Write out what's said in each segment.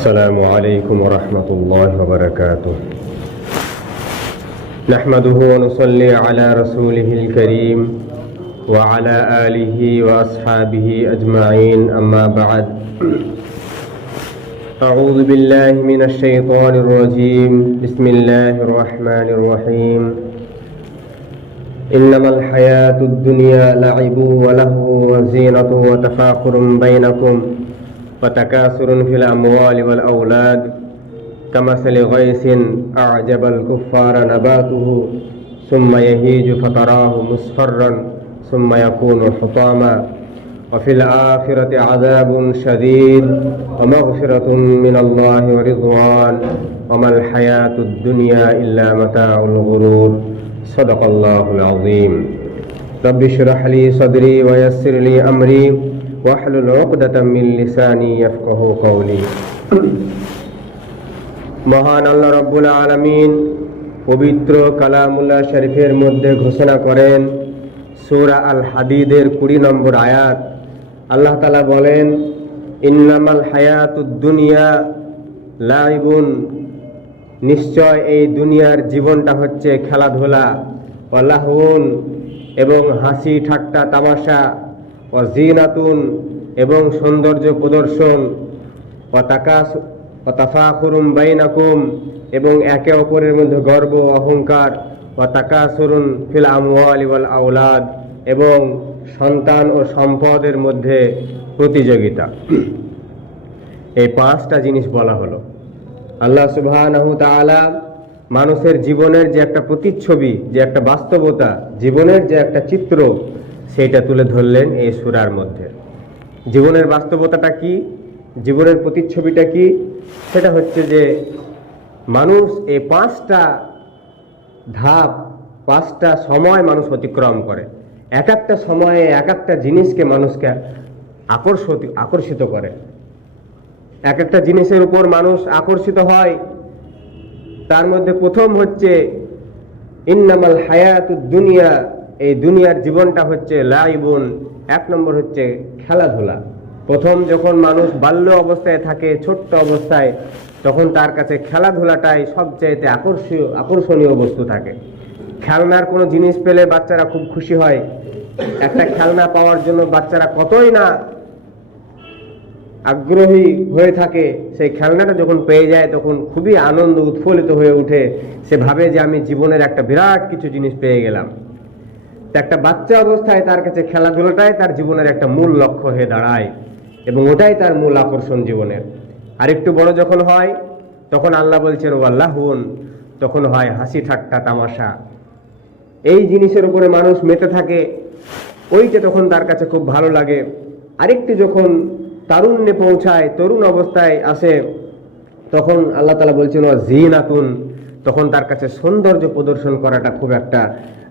السلام عليكم ورحمة الله وبركاته. نحمده ونصلي على رسوله الكريم وعلى آله وأصحابه أجمعين، أما بعد. أعوذ بالله من الشيطان الرجيم. بسم الله الرحمن الرحيم. إنما الحياة الدنيا لعب ولهو وزينة وتفاخر بينكم وتكاثر في الأموال والأولاد كمثل غيث أعجب الكفار نباته ثم يهيج فتراه مصفرا ثم يكون حطاما وفي الآخرة عذاب شديد ومغفرة من الله ورضوان وما الحياة الدنيا إلا متاع الغرور. صدق الله العظيم. رب اشرح لي صدري ويسر لي أمري واحلل عقدة من লিসানি ইয়াফকাহু কওলি। মহান আল্লাহ রাব্বুল আলামিন পবিত্র কালামুল্লাহ শরীফের মধ্যে ঘোষণা করেন, সূরা আল হাদিদের 20 নম্বর আয়াত, আল্লাহ তাআলা বলেন, ইন্নামাল হায়াতুদ দুনিয়া লাইবুন, নিশ্চয় এই দুনিয়ার জীবনটা হচ্ছে খেলাধুলা, ওয়া লাহউন এবং হাসি ঠাট্টা তামাশা, ওয়া জিনাতুন এবং সৌন্দর্য প্রদর্শন, ওয়া তাফাখুরুম বাইনাকুম এবং একে অপরের মধ্যে গর্ব অহংকার, ওয়া তাকাসুরুন ফিল আমওয়ালি ওয়াল আওলাদ এবং সন্তান ও সম্পদের মধ্যে প্রতিযোগিতা। এই 5টা জিনিস বলা হলো। আল্লাহ সুবহানাহু তাআলা মানুষের জীবনের যে একটা প্রতিচ্ছবি, যে একটা বাস্তবতা, জীবনের যে একটা চিত্র, সেইটা তুলে ধরলেন এই সূরার মধ্যে। জীবনের বাস্তবতাটা কি, জীবনের প্রতিচ্ছবিটা কি, সেটা হচ্ছে যে মানুষ এই 5টা ধাপ, 5টা সময় মানুষ অতিক্রম করে। এক একটা সময়ে এক একটা জিনিসকে মানুষকে আকর্ষিত করে। এক একটা জিনিসের উপর মানুষ আকর্ষিত হয়। তার মধ্যে প্রথম হচ্ছে ইন্নামাল হায়াতুদ দুনিয়া, এই দুনিয়ার জীবনটা হচ্ছে লাইবুন, 1 নম্বর হচ্ছে খেলাধুলা। প্রথম যখন মানুষ বাল্য অবস্থায় থাকে, ছোট্ট অবস্থায়, তখন তার কাছে খেলাধুলাটাই সবচেয়ে আকর্ষণীয় বস্তু থাকে। খেলনার কোনো জিনিস পেলে বাচ্চারা খুব খুশি হয়। একটা খেলনা পাওয়ার জন্য বাচ্চারা কতই না আগ্রহী হয়ে থাকে। সেই খেলনাটা যখন পেয়ে যায় তখন খুবই আনন্দ উৎফুল্লিত হয়ে ওঠে। সে ভাবে যে আমি জীবনের একটা বিরাট কিছু জিনিস পেয়ে গেলাম। একটা বাচ্চা অবস্থায় তার কাছে খেলাধুলাটাই তার জীবনের একটা মূল লক্ষ্য হয়ে দাঁড়ায় এবং ওটাই তার মূল আকর্ষণ জীবনের। আর একটু বড় যখন হয় তখন আল্লাহ বলছেন ওয়াল্লাহুন, তখন হয় হাসি ঠাট্টা তামাশা। এই জিনিসের উপরে মানুষ মেতে থাকে, ওইটা তখন তার কাছে খুব ভালো লাগে। আরেকটু যখন তারুণ্যে পৌঁছায়, তরুণ অবস্থায় আসে, তখন আল্লাহ তাআলা বলছেন ওয়া জিনাতুন, তখন তার কাছে সৌন্দর্য প্রদর্শন করাটা খুব একটা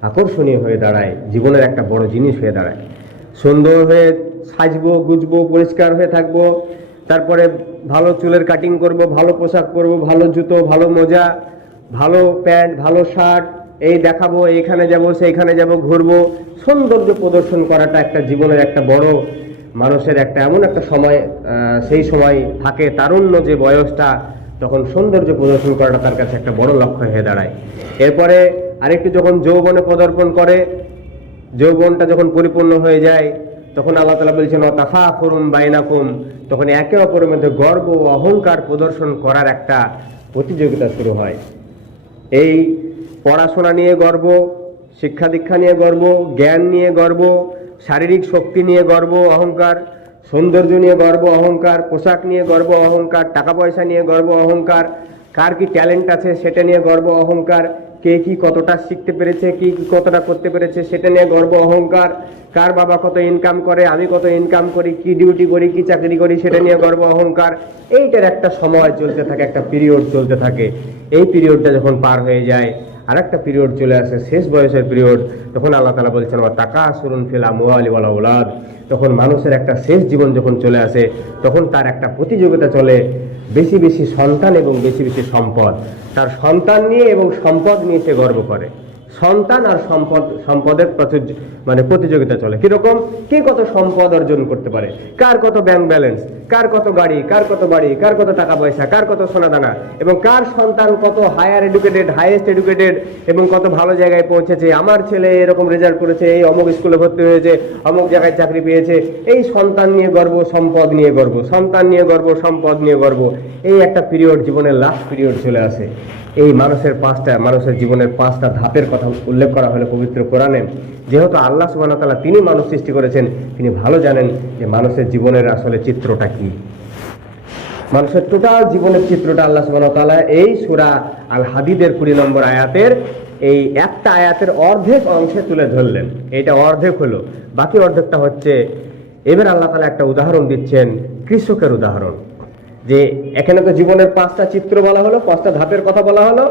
আকর্ষণীয় হয়ে দাঁড়ায়, জীবনের একটা বড় জিনিস হয়ে দাঁড়ায়। সুন্দর হয়ে সাজবো, গুজবো, পরিষ্কার হয়ে থাকবো, তারপরে ভালো চুলের কাটিং করব, ভালো পোশাক পরবো, ভালো জুতো, ভালো মোজা, ভালো প্যান্ট, ভালো শার্ট, এই দেখাবো, এইখানে যাব, সেইখানে যাব, ঘুরবো। সৌন্দর্য প্রদর্শন করাটা একটা জীবনের একটা বড় মানুষের একটা এমন একটা সময়, সেই সময় থাকে তারুণ্য যে বয়সটা, তখন সৌন্দর্য প্রদর্শন করাটা তার কাছে একটা বড় লক্ষ্য হয়ে দাঁড়ায়। এরপরে আরেকটু যখন যৌবনে পদার্পণ করে, যৌবনটা যখন পরিপূর্ণ হয়ে যায়, তখন আল্লাহ তাআলা বলছেন ওয়া তাফাখুরুম বাইনাকুম, তখন একে অপরের মধ্যে গর্ব ও অহংকার প্রদর্শন করার একটা প্রতিযোগিতা শুরু হয়। এই পড়াশোনা নিয়ে গর্ব, শিক্ষা দীক্ষা নিয়ে গর্ব, জ্ঞান নিয়ে গর্ব, শারীরিক শক্তি নিয়ে গর্ব অহংকার, সৌন্দর্য নিয়ে গর্ব অহংকার, পোশাক নিয়ে গর্ব অহংকার, টাকা পয়সা নিয়ে গর্ব অহংকার, কার কি ট্যালেন্ট আছে সেটা নিয়ে গর্ব অহংকার, কে কি কতটা শিখতে পেরেছে, কি কতটা করতে পেরেছে সেটা নিয়ে গর্ব অহংকার, কার বাবা কত ইনকাম করে, আমি কত ইনকাম করি, কি ডিউটি করি, কি চাকরি করি, সেটা নিয়ে গর্ব অহংকার। এইটার একটা সময় চলতে থাকে, একটা পিরিয়ড চলতে থাকে। এই পিরিয়ডটা যখন পার হয়ে যায়, আর একটা পিরিয়ড চলে আসে, শেষ বয়সের পিরিয়ড, তখন আল্লাহ তাআলা বলছেন ওয়া তাকাসুরুন ফিল আমওয়ালি ওয়াল আওলাদ, তখন মানুষের একটা শেষ জীবন যখন চলে আসে, তখন তার একটা প্রতিযোগিতা চলে, বেশি বেশি সন্তান এবং বেশি বেশি সম্পদ। তার সন্তান নিয়ে এবং সম্পদ নিয়ে সে গর্ব করে। সন্তান আর সম্পদের প্রতিযোগিতা চলে। কিরকম, কে কত সম্পদ অর্জন করতে পারে, কার কত ব্যাংক ব্যালেন্স, কার কত গাড়ি, কার কত বাড়ি, কার কত টাকা পয়সা, কার কত সোনাদানা, এবং কার সন্তান কত হায়ার এডুকেটেড, হাইয়েস্ট এডুকেটেড, এবং কত ভালো জায়গায় পৌঁছেছে। আমার ছেলে এরকম রেজাল্ট করেছে, এই অমুক স্কুলে ভর্তি হয়েছে, অমুক জায়গায় চাকরি পেয়েছে। এই সন্তান নিয়ে গর্ব, সম্পদ নিয়ে গর্ব, সন্তান নিয়ে গর্ব, সম্পদ নিয়ে গর্ব। এই একটা পিরিয়ড, জীবনের লাস্ট পিরিয়ড চলে আসে। এই মানুষের জীবনের 5টা ধাপের কথা উল্লেখ করা হলো পবিত্র কোরআনে। যেহেতু আল্লাহ সুবহানাহু ওয়া তাআলা তিনি মানুষ সৃষ্টি করেছেন, তিনি ভালো জানেন যে মানুষের জীবনের আসলে চিত্রটা কি। মানুষের টোটাল জীবনের চিত্রটা আল্লাহ সুবহানাহু ওয়া তাআলা এই সূরা আল হাদিদের 20 নম্বর আয়াতের এই একটা আয়াতের অর্ধেক অংশে তুলে ধরলেন। এইটা অর্ধেক হলো, বাকি অর্ধেকটা হচ্ছে এবার আল্লাহ তাআলা একটা উদাহরণ দিচ্ছেন, কৃষকের উদাহরণ। যে এখানে তো জীবনের 5টা চিত্র বলা হলো, 5টা ধাপের কথা বলা হলো,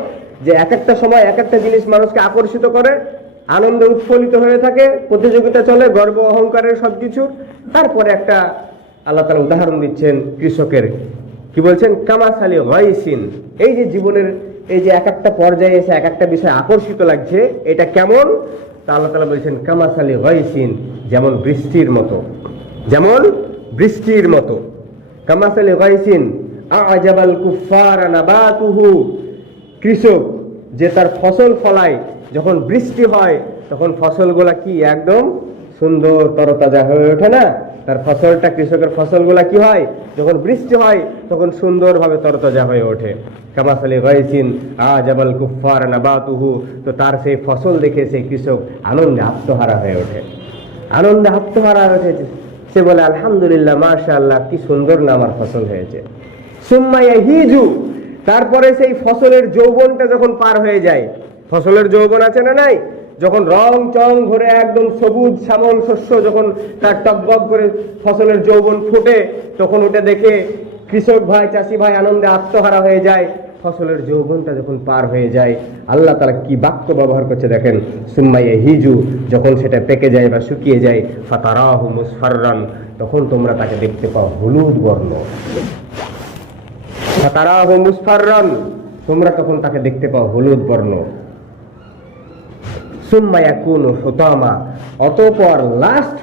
যে এক একটা সময় এক একটা জিনিস মানুষকে আকর্ষিত করে, আনন্দে উৎফুল্লিত হয়ে থাকে, প্রতিযোগিতা চলে, গর্ব অহংকারের সবকিছু। তারপরে একটা আল্লাহ তাআলা উদাহরণ দিচ্ছেন কৃষকের। কি বলছেন, কামাসালি গায়সিন। এই যে জীবনের এই যে এক একটা পর্যায়ে এসে এক একটা বিষয় আকর্ষিত লাগছে, এটা কেমন? তা আল্লাহ তাআলা বলছেন কামাসালি গায়সিন, যেমন বৃষ্টির মতো, যেমন বৃষ্টির মতো। কামাসালি গায়সিন আ'জাবাল কুফার নাবাতুহু। কৃষক যে তার ফসল ফলায়, যখন বৃষ্টি হয় তখন ফসলগুলা কি একদম সুন্দর তরতাজা হয়ে ওঠে না? তার ফসলটা, কৃষকের ফসলগুলা কি হয়, যখন বৃষ্টি হয় তখন সুন্দরভাবে তরতাজা হয়ে ওঠে। কামাসালি গায়সিন আ'জাবাল কুফার নাবাতুহু। তো তার সেই ফসল দেখে সেই কৃষক আনন্দে আত্মহারা হয়ে ওঠে, আনন্দে আত্মহারা হয়ে ওঠে। সে বলে আলহামদুলিল্লাহ, মাশাআল্লাহ, কি সুন্দর না আমার ফসল হয়েছে। সুম্মা ইয়াহিজু। তারপরে সেই ফসলের যৌবনটা যখন পার হয়ে যায়, ফসলের যৌবন আছে না নাই, যখন রং চং ভরে একদম সবুজ শ্যামল শস্য যখন তার টকবক করে ফসলের যৌবন ফুটে, তখন ওটা দেখে কৃষক ভাই, চাষি ভাই আনন্দে আত্মহারা হয়ে যায়। ফসলের যৌবনটা যখন পার হয়ে যায়, আল্লাহ তাআলা কি বাক্য ব্যবহার করছে দেখেন, সুম্মা ইয়াহিজু। যখন সেটা পেকে যায় বা শুকিয়ে যায়, ফাতারাহু মুসফাররান। তখন তোমরা তাকে দেখতে পাও হলুদ বর্ণ। ফাতারাহু মুসফাররান, তোমরা তখন তাকে দেখতে পাও হলুদ বর্ণ। সুম্মা ইয়াকুনু হুতামা। অতঃপর লাস্ট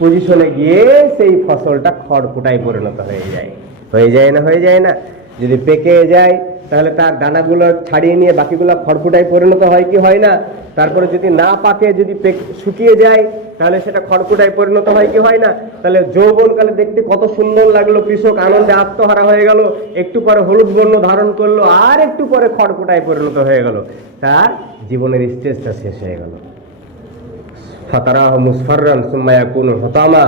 পজিশনে গিয়ে সেই ফসলটা খড়কুটায় পরিণত হয়ে যায়। হয়ে যায় না? হয়ে যায় না? যদি পেকে যায় তাহলে তার দানাগুলো ছাড়িয়ে নিয়ে বাকিগুলো খড়কুটায় পরিণত হয় কি হয় না? তারপরে যদি না পাকে, যদি শুকিয়ে যায়, তাহলে সেটা খড়কুটায় পরিণত হয় কি হয় না? তাহলে যৌবনকালে দেখতে কত সুন্দর লাগলো, কৃষক আনন্দে আত্মহারা হয়ে গেল, একটু পরে হলুদ বর্ণ ধারণ করলো, আর একটু পরে খড়কুটায় পরিণত হয়ে গেল, তার জীবনের স্টেজটা শেষ হয়ে গেল। ফাতারাহু মুসফাররান সুম্মা ইয়াকুনু হুতামা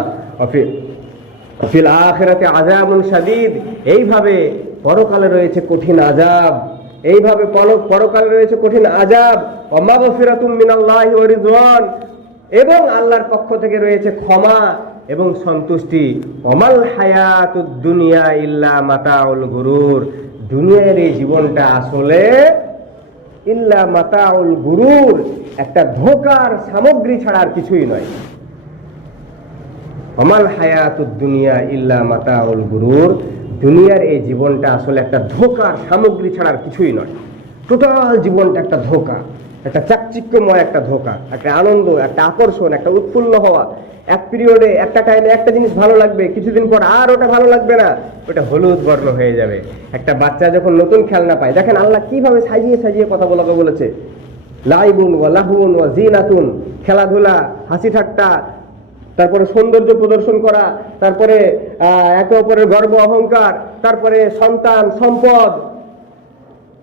ফিল আখিরাতি আযাবুন শাদীদ। এইভাবে পরকালে রয়েছে কঠিন আযাব, এইভাবে পরকালে রয়েছে কঠিন আযাব। ওয়া মাগফিরাতুম মিনাল্লাহি ওয়া রিদওয়ান। এবং আল্লাহর পক্ষ থেকে রয়েছে ক্ষমা এবং সন্তুষ্টি। ওমাল হায়াতুদ দুনিয়া ইল্লা মাতাউল গুরুর। দুনিয়ার এই জীবনটা আসলে ইল্লা মাতাউল গুরুর, একটা ধোঁকার সামগ্রী ছাড়া আর কিছুই নয়। ওমাল হায়াতুদ দুনিয়া ইল্লা মাতাউল গুরুর। দুনিয়ার এই জীবনটা আসলে একটা ধোঁকার সামগ্রী ছাড়া আর কিছুই নয়। টোটাল জীবনটা একটা ধোঁকা, একটা চাকচিক্যময় একটা ধোঁকা, একটা আনন্দ, একটা আকর্ষণ, একটা উৎফুল্ল হওয়া। এক পিরিয়ডে, একটা টাইমে একটা জিনিস ভালো লাগবে, কিছুদিন পর আর ওটা ভালো লাগবে না, ওটা হলুদ বর্ণ হয়ে যাবে। একটা বাচ্চা যখন নতুন খেলনা পায়, দেখেন আল্লাহ কিভাবে সাজিয়ে সাজিয়ে কথা বলেছে। লাইবুন ওয়া লাহুন ওয়া জিনাতুন, খেলাধুলা, হাসি ঠাট্টা, তারপরে সৌন্দর্য প্রদর্শন করা, তারপরে একে অপরের গর্ব অহংকার, তারপরে সন্তান, সম্পদ।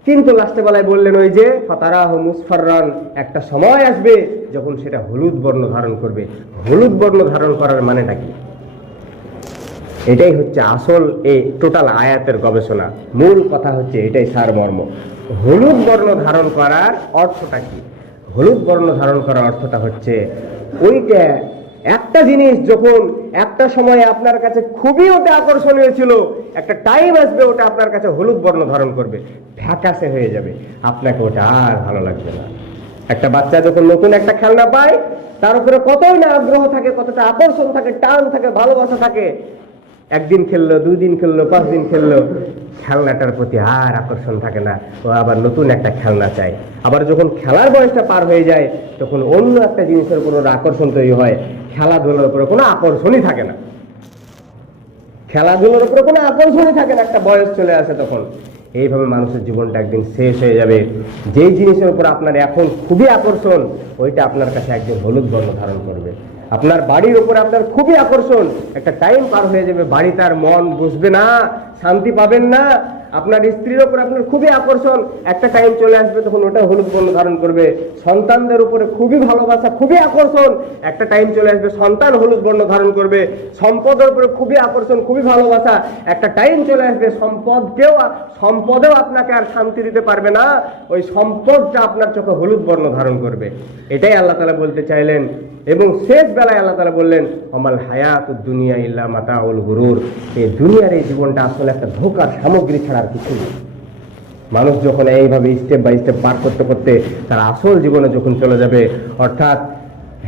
কিন্তু লাস্টে বেলায় বললেন ওই যে ফাতারাহু মুসফাররান, একটা সময় আসবে যখন সেটা হলুদ বর্ণ ধারণ করবে। হলুদ বর্ণ ধারণ করার মানেটা কি? এটাই হচ্ছে আসল এই টোটাল আয়াতের গবেষণা। মূল কথা হচ্ছে এটাই সারমর্ম। হলুদ বর্ণ ধারণ করার অর্থটা কি? হলুদ বর্ণ ধারণ করার অর্থটা হচ্ছে ওইটা একটা জিনিস যখন একটা সময় আপনার কাছে খুবই ওটা আকর্ষণীয় ছিল, একটা টাইম আসবে ওটা আপনার কাছে হলুদ বর্ণ ধারণ করবে, ফ্যাকাশে হয়ে যাবে, আপনাকে ওটা আর ভালো লাগবে না। একটা বাচ্চা যখন নতুন একটা খেলনা পায়, তার উপরে কতই না আগ্রহ থাকে, কতটা আকর্ষণ থাকে, টান থাকে, ভালোবাসা থাকে। একদিন খেললো, 2 দিন খেললো, 5 দিন খেললো, খেলনাটার প্রতি আর আকর্ষণ থাকে না, ও আবার নতুন একটা খেলনা চায়। আবার যখন খেলার বয়সটা পার হয়ে যায় তখন অন্য একটা জিনিসের উপর ওর আকর্ষণ তৈরি হয়, খেলাধুলার উপরে কোনো আকর্ষণই থাকে না, খেলাধুলার উপরে কোনো আকর্ষণই থাকে না, একটা বয়স চলে আসে তখন। এইভাবে মানুষের জীবনটা একদিন শেষ হয়ে যাবে। যেই জিনিসের উপর আপনার এখন খুবই আকর্ষণ, ওইটা আপনার কাছে একদিন হলুদ বর্ণ ধারণ করবে। আপনার বাড়ির উপরে আপনার খুবই আকর্ষণ, একটা টাইম পার হয়ে যাবে, বাড়িতে আর মন বসবে না, শান্তি পাবেন না। আপনার স্ত্রীর উপর আপনার খুবই আকর্ষণ, একটা টাইম চলে আসবে তখন ওটা হলুদ বর্ণ ধারণ করবে। সন্তানদের উপরে খুবই ভালোবাসা, খুবই আকর্ষণ, একটা টাইম চলে আসবে সন্তান হলুদ বর্ণ ধারণ করবে। সম্পদের উপরে খুবই আকর্ষণ, খুবই ভালোবাসা, একটা টাইম চলে আসবে সম্পদেও আপনাকে আর শান্তি দিতে পারবে না, ওই সম্পদটা আপনার চোখে হলুদ বর্ণ ধারণ করবে। এটাই আল্লাহ তাআলা বলতে চাইলেন। এবং শেষ বেলায় আল্লাহ তাআলা বললেন, অমাল হায়াতুদ দুনিয়া ইল্লা মাতাউল গুরুর, এই দুনিয়ার এই জীবনটা আসলে একটা ধোঁকার সামগ্রী ছাড়া আর কিছু না। মানুষ যখন এইভাবে স্টেপ বাই স্টেপ পার করতে করতে তার আসল জীবনে যখন চলে যাবে, অর্থাৎ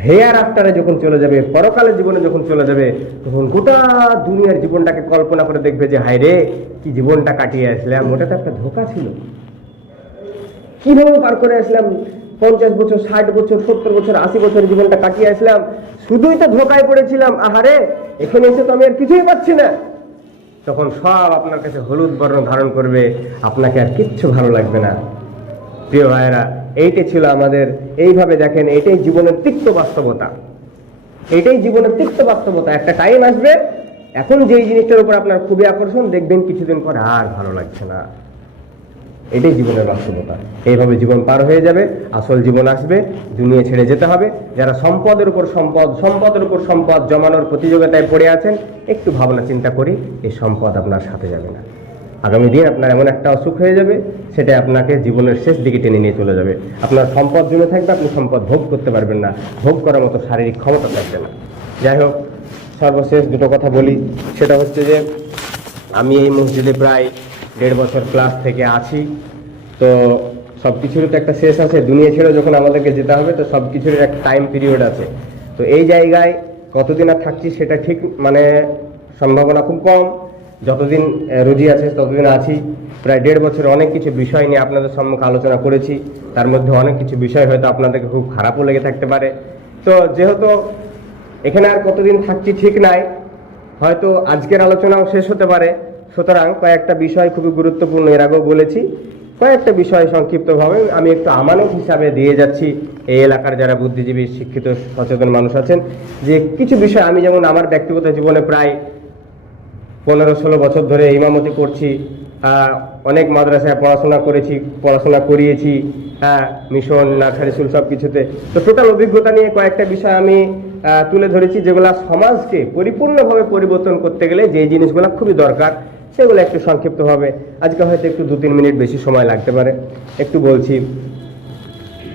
হেয়ার আফটারে যখন চলে যাবে, পরকালের জীবনে যখন চলে যাবে, তখন গোটা দুনিয়ার জীবনটাকে কল্পনা করে দেখবে যে হায় রে, কি জীবনটা কাটিয়ে আসলাম, ওটা তো একটা ধোঁকা ছিল, কিভাবে পার করে আসলাম, 50 বছর, 60 বছর, 70 বছর, 80 বছর জীবনটা কাটিয়ে আসলাম, শুধুই তো ধোঁকায় পড়েছিলাম, আহারে এখানে এসে তো আমি আর কিছুই পাচ্ছি না। তখন সব আপনার কাছে হলুদ বর্ণ ধারণ করবে, আপনাকে আর কিচ্ছু ভালো লাগবে না। প্রিয় ভাইয়েরা, এইটাই ছিল আমাদের, এইভাবে দেখেন, এটাই জীবনের তিক্ত বাস্তবতা, এটাই জীবনের তিক্ত বাস্তবতা। একটা টাইম আসবে, এখন যেই জিনিসটার উপর আপনার খুবই আকর্ষণ, দেখবেন কিছুদিন পর আর ভালো লাগছে না। এটাই জীবনের বাস্তবতা। এইভাবে জীবন পার হয়ে যাবে, আসল জীবন আসবে, দুনিয়া ছেড়ে যেতে হবে। যারা সম্পদের উপর সম্পদ জমানোর প্রতিযোগিতায় পড়ে আছেন, একটু ভাবনা চিন্তা করি, এই সম্পদ আপনার সাথে যাবে না। আগামী দিন আপনার এমন একটা অসুখ হয়ে যাবে, সেটা আপনাকে জীবনের শেষ দিকে টেনে নিয়ে চলে যাবে। আপনার সম্পদ জমে থাকবে, আপনি সম্পদ ভোগ করতে পারবেন না, ভোগ করার মতো শারীরিক ক্ষমতা থাকবে না। যাই হোক, সর্বশেষ দুটো কথা বলি, সেটা হচ্ছে যে আমি এই মসজিদে প্রায় 1.5 বছর ক্লাস থেকে আছি। তো সব কিছুরই তো একটা শেষ আছে, দুনিয়া ছেড়ে যখন আমাদেরকে যেতে হবে, তো সব কিছুর একটা টাইম পিরিয়ড আছে। তো এই জায়গায় কতদিন আর থাকছি সেটা ঠিক সম্ভাবনা খুব কম। যতদিন রুজি আছে ততদিন আছি। প্রায় 1.5 বছর অনেক কিছু বিষয় নিয়ে আপনাদের সম্মুখে আলোচনা করেছি, তার মধ্যে অনেক কিছু বিষয় হয়তো আপনাদেরকে খুব খারাপও লেগে থাকতে পারে। তো যেহেতু এখানে আর কতদিন থাকছি ঠিক নাই, হয়তো আজকের আলোচনাও শেষ হতে পারে, সুতরাং কয়েকটা বিষয় খুবই গুরুত্বপূর্ণ, এর আগেও বলেছি, কয়েকটা বিষয় সংক্ষিপ্তভাবে আমি একটু আমানত হিসাবে দিয়ে যাচ্ছি এই এলাকার যারা বুদ্ধিজীবী, শিক্ষিত, সচেতন মানুষ আছেন, যে কিছু বিষয় আমি যেমন আমার ব্যক্তিগত জীবনে প্রায় 15-16 বছর ধরে ইমামতি করছি, অনেক মাদ্রাসায় পড়াশোনা করিয়েছি, মিশন, নার্সারি স্কুল সব কিছুতে। তো টোটাল অভিজ্ঞতা নিয়ে কয়েকটা বিষয় আমি তুলে ধরেছি, যেগুলো সমাজকে পরিপূর্ণভাবে পরিবর্তন করতে গেলে যে জিনিসগুলো খুবই দরকার, সেগুলো একটু সংক্ষিপ্তভাবে, আজকে হয়তো একটু 2-3 মিনিট বেশি সময় লাগতে পারে, একটু বলছি।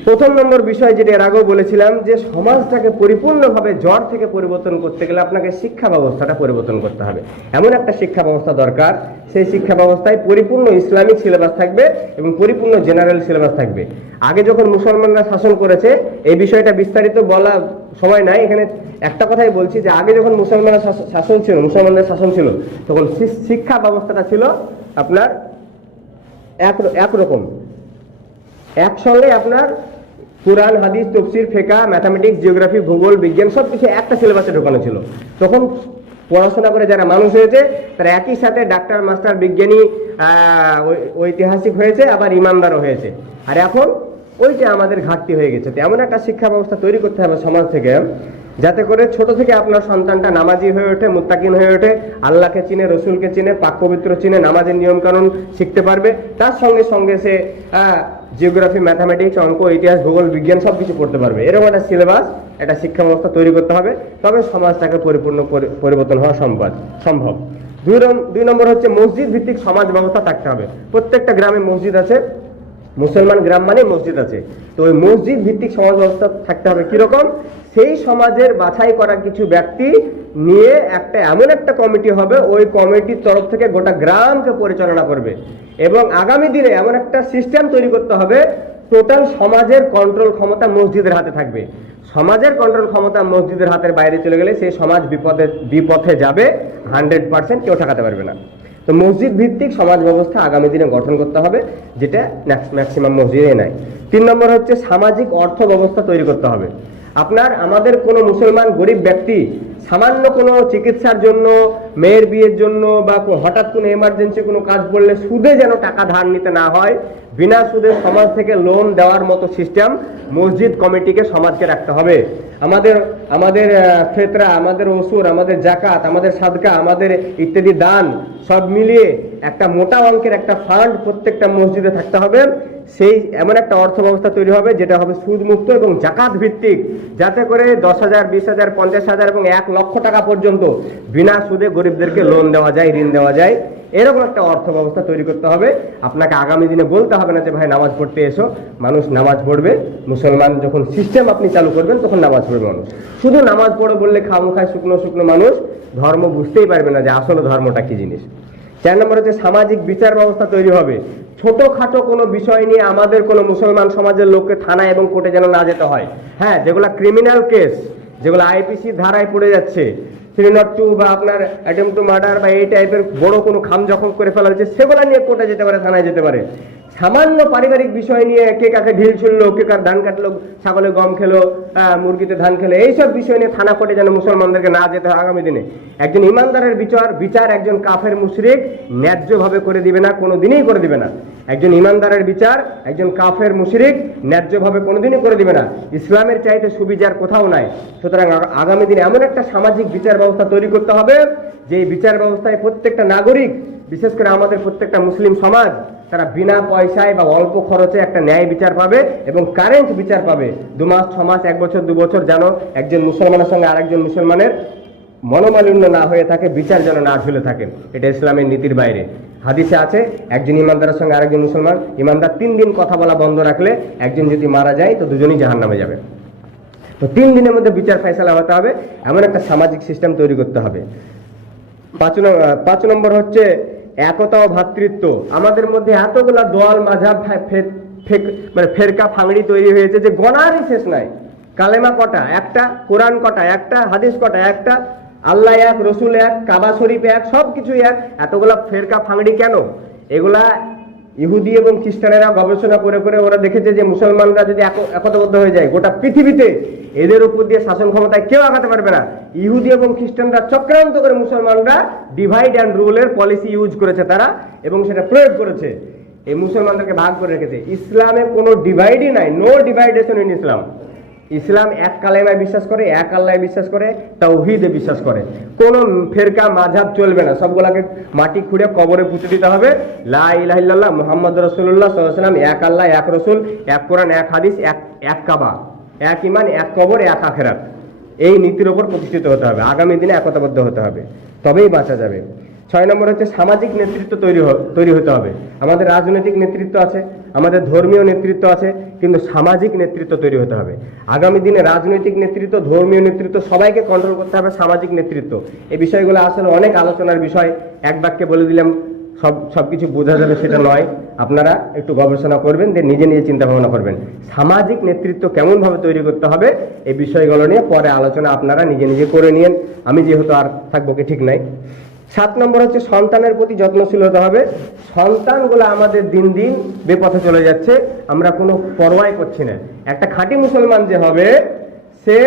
প্রথম নম্বর বিষয়, যেটা এর আগেও বলেছিলাম, যে সমাজটাকে পরিপূর্ণভাবে জড় থেকে পরিবর্তন করতে গেলে আপনাকে শিক্ষা ব্যবস্থাটা পরিবর্তন করতে হবে। এমন একটা শিক্ষা ব্যবস্থা দরকার, সেই শিক্ষা ব্যবস্থায় পরিপূর্ণ ইসলামিক সিলেবাস থাকবে এবং পরিপূর্ণ জেনারেল সিলেবাস থাকবে। আগে যখন মুসলমানরা শাসন করেছে, এই বিষয়টা বিস্তারিত বলা সময় নাই, এখানে একটা কথাই বলছি, যে আগে যখন মুসলমানদের শাসন ছিল, তখন শিক্ষা ব্যবস্থাটা ছিল আপনার একরকম, একসঙ্গে আপনার কুরআন, হাদিস, তাফসীর, ফিকহ, ম্যাথমেটিক্স, জিওগ্রাফি, ভূগোল, বিজ্ঞান সবকিছু একটা সিলেবাসে ঢোকানো ছিল। তখন পড়াশোনা করে যারা মানুষ হয়েছে তারা একই সাথে ডাক্তার, মাস্টার, বিজ্ঞানী, ঐতিহাসিক হয়েছে, আবার ইমানদারও হয়েছে। আর এখন ওইটা আমাদের ঘাটতি হয়ে গেছে। তো এমন একটা শিক্ষা ব্যবস্থা তৈরি করতে হবে সমাজ থেকে, যাতে করে ছোট থেকে আপনার সন্তানটা নামাজি হয়ে ওঠে, মুত্তাকিন হয়ে ওঠে, আল্লাহকে চিনে, রসুলকে চিনে, পাক পবিত্র চিনে, নামাজের নিয়ম কানুন শিখতে পারবে। তার সঙ্গে সঙ্গে সে জিওগ্রাফি, ম্যাথামেটিক্স, অঙ্ক, ইতিহাস, ভূগোল, বিজ্ঞান সবকিছু পড়তে পারবে। এরকম একটা সিলেবাস, একটা শিক্ষা ব্যবস্থা তৈরি করতে হবে, তবে সমাজটাকে পরিপূর্ণ পরিবর্তন হওয়া সম্ভব। 2 নম্বর হচ্ছে মসজিদ ভিত্তিক সমাজ ব্যবস্থা থাকতে হবে। প্রত্যেকটা গ্রামে মসজিদ আছে, মুসলমান গ্রাম মানে মসজিদ আছে, তো ওই মসজিদ ভিত্তিক সমাজ ব্যবস্থা থাকতে হবে। কিরকম? সেই সমাজের বাছাই করা কিছু ব্যক্তি নিয়ে এমন একটা কমিটি হবে, ওই কমিটির তরফ থেকে গোটা গ্রামকে পরিচালনা করবে। এবং আগামী দিনে এমন একটা সিস্টেম তৈরি করতে হবে, টোটাল সমাজের কন্ট্রোল ক্ষমতা মসজিদের হাতে থাকবে। সমাজের কন্ট্রোল ক্ষমতা মসজিদের হাতের বাইরে চলে গেলে সেই সমাজ বিপথে যাবে, 100% কেউ ঠেকাতে পারবে না। তো মসজিদ ভিত্তিক সমাজ ব্যবস্থা আগামী দিনে গঠন করতে হবে, যেটা ম্যাক্সিমাম মসজিদে নাই। 3 নম্বর হচ্ছে সামাজিক অর্থ ব্যবস্থা তৈরি করতে হবে। আমাদের কোনো মুসলমান গরিব ব্যক্তি সামান্য কোনো চিকিৎসার জন্য, মেয়ের বিয়ের জন্য বা হঠাৎ কোনো এমার্জেন্সি কোনো কাজ পড়লে সুদে যেন টাকা ধার নিতে না হয়, বিনা সুদে সমাজ থেকে লোন দেওয়ার মতো সিস্টেম মসজিদ কমিটিকে সমাজকে রাখতে হবে। আমাদের ফেতরা, আমাদের ওসুর, আমাদের জাকাত, আমাদের সাদকা, আমাদের ইত্যাদি দান সব মিলিয়ে একটা মোটা অঙ্কের একটা ফান্ড প্রত্যেকটা মসজিদে থাকতে হবে। সেই এমন একটা অর্থ ব্যবস্থা তৈরি হবে যেটা হবে সুদমুক্ত এবং জাকাত ভিত্তিক, যাতে করে 10,000, 20,000, 50,000 এবং 1 লক্ষ টাকা পর্যন্ত বিনা সুদে গরিবদেরকে লোন দেওয়া যায়, ঋণ দেওয়া যায়। এরকম একটা অর্থ ব্যবস্থা তৈরি করতে হবে। আপনাকে আগামী দিনে বলতে হবে না যে ভাই নামাজ পড়তে এসো, মানুষ নামাজ পড়বে। মুসলমান যখন সিস্টেম আপনি চালু করবেন তখন নামাজ পড়বে মানুষ। শুধু নামাজ পড়ে বললে খামোখায় শুকনো শুকনো মানুষ ধর্ম বুঝতেই পারবে না যে আসলে ধর্মটা কি জিনিস। 4 নম্বর হচ্ছে সামাজিক বিচার ব্যবস্থা তৈরি হবে। ছোটখাটো কোনো বিষয় নিয়ে আমাদের কোনো মুসলমান সমাজের লোককে থানা এবং কোর্টে যেন না যেতে হয়। হ্যাঁ, যেগুলো ক্রিমিনাল কেস, যেগুলো আইপিসি ধারায় পড়ে যাচ্ছে, 302 বা আপনার অ্যাটেম্প টু মার্ডার বা এই টাইপের বড় কোনো খাম জখম করে ফেলা হচ্ছে, সেগুলো নিয়ে কোর্টে যেতে পারে, থানায় যেতে পারে। সামান্য পারিবারিক বিষয় নিয়ে কে কাকে ঢিল ছুড়লো, কে কার ধান কাটলো, ছাগলে গম খেলো, মুরগিতে ধান খেলো, এইসব বিষয় নিয়ে থানা কোর্টে যেন মুসলমানদেরকে না যেতে হয় আগামী দিনে। একজন ইমানদারের বিচার একজন কাফের মুশরিক ন্যায্যভাবে করে দিবে না, কোনোদিনই করে দিবে না। একজন ইমানদারের বিচার একজন কাফের মুশরিক ন্যায্যভাবে কোনোদিনই করে দিবে না। ইসলামের চাইতে সুবিচার কোথাও নাই। সুতরাং আগামী দিনে এমন একটা সামাজিক বিচার ব্যবস্থা তৈরি করতে হবে যে বিচার ব্যবস্থায় প্রত্যেকটা নাগরিক, বিশেষ করে আমাদের প্রত্যেকটা মুসলিম সমাজ, তারা বিনা পয়সায় বা অল্প খরচে একটা ন্যায় বিচার পাবে এবং কারেন্ট বিচার পাবে। 2 মাস, 6 মাস, 1 বছর, 2 বছর যেন একজন মুসলমানের সঙ্গে আরেকজন মুসলমানের মনোমালিন্য না হয়ে থাকে, বিচার যেন না ঝুলে থাকে। এটা ইসলামের নীতির বাইরে। হাদিসে আছে একজন ইমানদারের সঙ্গে আরেকজন মুসলমান ইমানদার 3 দিন কথা বলা বন্ধ রাখলে একজন যদি মারা যায় তো দুজনই জাহান্নামে যাবে। তো 3 দিনের মধ্যে বিচার ফয়সালা হতে হবে, এমন একটা সামাজিক সিস্টেম তৈরি করতে হবে। 5 নম্বর হচ্ছে একতা ও ভ্রাতৃত্ব। আমাদের মধ্যে এতগুলা দল, মাযহাব, মানে ফেরকা, ফাংড়ি তৈরি হয়েছে যে গণারই শেষ নাই। কালেমা কটা? একটা। কোরআন কটা? একটা। হাদিস কটা? একটা। আল্লাহ এক, রসুল এক, কাবা শরীফ এক, সবকিছু এক। এতগুলা ফেরকা ফাংড়ি কেন? এগুলা ইহুদি এবং খ্রিস্টানেরা গবেষণা করে করে ওরা দেখেছে যে মুসলমানরা যদি একতাবদ্ধ হয়ে যায়, গোটা পৃথিবীতে এদের উপর দিয়ে শাসন ক্ষমতায় কেউ আগাতে পারবে না। ইহুদি এবং খ্রিস্টানরা চক্রান্ত করে মুসলমানরা ডিভাইড অ্যান্ড রুলের পলিসি ইউজ করেছে তারা, এবং সেটা প্রয়োগ করেছে, এই মুসলমানদেরকে ভাগ করে রেখেছে। ইসলামে কোনো ডিভাইডই নাই, নো ডিভাইডেশন ইন ইসলাম। ইসলাম এক কালেমায় বিশ্বাস করে, এক আল্লাহয় বিশ্বাস করে, তাওহীদে বিশ্বাস করে। কোন ফেরকা মাযহাব চলবে না, সবগুলাকে মাটি খুঁড়ে কবরে পুঁতে দিতে হবে। লা ইলাহা ইল্লাল্লাহ মুহাম্মাদুর রাসূলুল্লাহ সাল্লাল্লাহু আলাইহি ওয়াসাল্লাম, এক আল্লাহ, এক রসুল, এক কোরআন, এক হাদিস, এক কাবা, এক ঈমান, এক কবর, এক আখিরাত। এই নীতির উপর প্রতিষ্ঠিত হতে হবে। আগামী দিনে একতাবদ্ধ হতে হবে, তবেই বাঁচা যাবে। 6 নম্বর হচ্ছে সামাজিক নেতৃত্ব তৈরি হতে হবে। আমাদের রাজনৈতিক নেতৃত্ব আছে, আমাদের ধর্মীয় নেতৃত্ব আছে, কিন্তু সামাজিক নেতৃত্ব তৈরি হতে হবে। আগামী দিনে রাজনৈতিক নেতৃত্ব, ধর্মীয় নেতৃত্ব সবাইকে কন্ট্রোল করতে হবে। সামাজিক নেতৃত্ব, এই বিষয়গুলো আসলে অনেক আলোচনার বিষয়। এক বাক্যে বলে দিলাম সবকিছু বোঝা যাবে সেটা নয়। আপনারা একটু গবেষণা করবেন, নিজে নিজে চিন্তা ভাবনা করবেন সামাজিক নেতৃত্ব কেমন ভাবে তৈরি করতে হবে। এই বিষয়গুলো নিয়ে পরে আলোচনা আপনারা নিজে নিজে করে নিন, আমি যেহেতু আর থাকবো কি ঠিক নাই। 7 নম্বর হচ্ছে সন্তানের প্রতি যত্নশীল হতে হবে। সন্তানগুলো আমাদের দিন দিন বেপথে চলে যাচ্ছে, আমরা কোনো পরোয়াই করছি না। একটা খাঁটি মুসলমান যে হবে, সে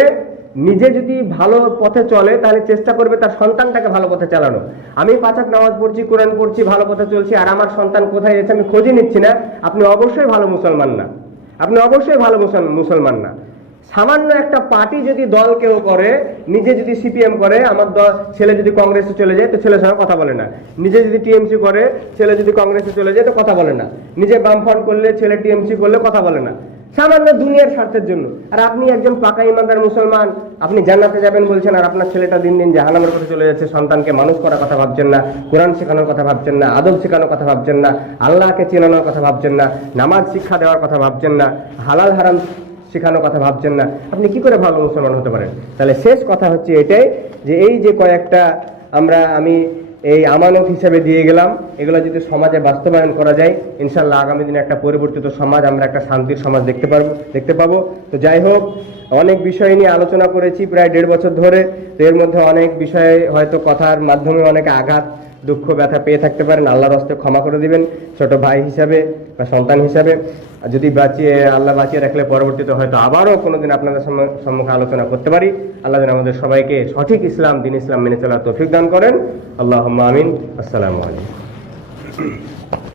নিজে যদি ভালো পথে চলে তাহলে চেষ্টা করবে তার সন্তানটাকে ভালো পথে চালানো। আমি 5 ওয়াক্ত নামাজ পড়ছি, কোরআন পড়ছি, ভালো পথে চলছি, আর আমার সন্তান কোথায় যাচ্ছে আমি খোঁজই নিচ্ছি না, আপনি অবশ্যই ভালো মুসলমান না। আপনি অবশ্যই ভালো মুসলমান না। সামান্য একটা পার্টি যদি দল কেউ করে, নিজে যদি সিপিএম করে, আমার ছেলে যদি কংগ্রেসে চলে যায় তো ছেলের সঙ্গে কথা বলে না। নিজে যদি টিএমসি করে, ছেলে যদি কংগ্রেসে চলে যায় তো কথা বলে না। নিজে বামফ্রন্ট করলে, ছেলে টিএমসি করলে কথা বলে না, সামান্য দুনিয়ার স্বার্থের জন্য। আর আপনি একজন পাকা ইমানদার মুসলমান, আপনি জান্নাতে যাবেন বলছেন, আর আপনার ছেলেটা দিন দিন জাহান্নামের পথে চলে যাচ্ছে। সন্তানকে মানুষ করার কথা ভাবছেন না, কোরআন শেখানোর কথা ভাবছেন না, আদব শেখানোর কথা ভাবছেন না, আল্লাহকে চেনানোর কথা ভাবছেন না, নামাজ শিক্ষা দেওয়ার কথা ভাবছেন না, হালাল হারাম শেখানোর কথা ভাবছেন না, আপনি কি করে ভালো মুসলমান হতে পারেন? তাহলে শেষ কথা হচ্ছে এটাই যে এই যে কয়েকটা আমি এই আমানত হিসেবে দিয়ে গেলাম, এগুলো যদি সমাজে বাস্তবায়ন করা যায়, ইনশাল্লাহ আগামী দিনে একটা পরিবর্তিত সমাজ, আমরা একটা শান্তির সমাজ দেখতে পাবো। তো যাই হোক, অনেক বিষয় নিয়ে আলোচনা করেছি প্রায় 1.5 বছর ধরে। তো এর মধ্যে অনেক বিষয়ে হয়তো কথার মাধ্যমে অনেকে আঘাত দুঃখ ব্যথা পেয়ে থাকতে পারেন, আল্লাহর হস্তে ক্ষমা করে দিবেন ছোট ভাই হিসাবে বা সন্তান হিসাবে। আর যদি আল্লাহ বাঁচিয়ে রাখলে পরবর্তীতে হয়তো আবারও কোনোদিন আপনাদের সম্মুখে আলোচনা করতে পারি। আল্লাহ যেন আমাদের সবাইকে সঠিক দিন ইসলাম মেনে চলার তৌফিক দান করেন। আল্লাহুম্মা আমিন। আসসালামু আলাইকুম।